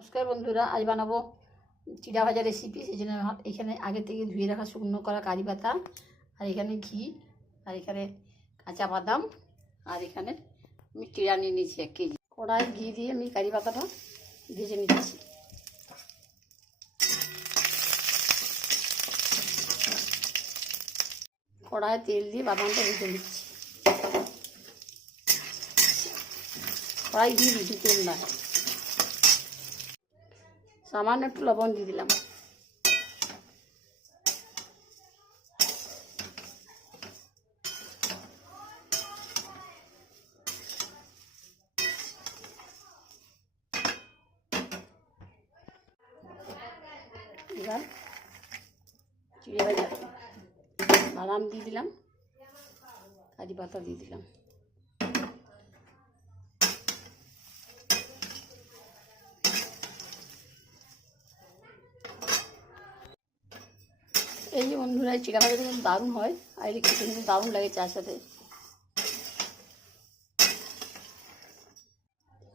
নমস্কার বন্ধুরা, আজ বানাবো চিড়া ভাজা রেসিপি। সেই জন্য এখানে আগে থেকে ধুয়ে রাখা শুকনো করা কারি পাতা, আর এখানে ঘি, আর এখানে কাঁচা বাদাম, আর এখানে আমি চিড়া নিয়ে নিয়েছি 1 কেজি। কড়াই ঘি দিয়ে আমি কারি পাতাটা ভেজে নিচ্ছি। কড়ায় তেল দিয়ে বাদামটা ভেজে নিচ্ছি। কড়াই দিয়ে দিচ্ছি, তেল নয়, সামান্য একটু লবণ দিয়ে দিলাম। এবার চিড়ে ভাজা বাদাম দিয়ে দিলাম, কারি পাতা দিয়ে দিলাম। এই যে বন্ধুরা, চিড়া ভাজাটা কিন্তু দারুণ হয়, আর খেতে কিন্তু দারুণ লাগে চার সাথে।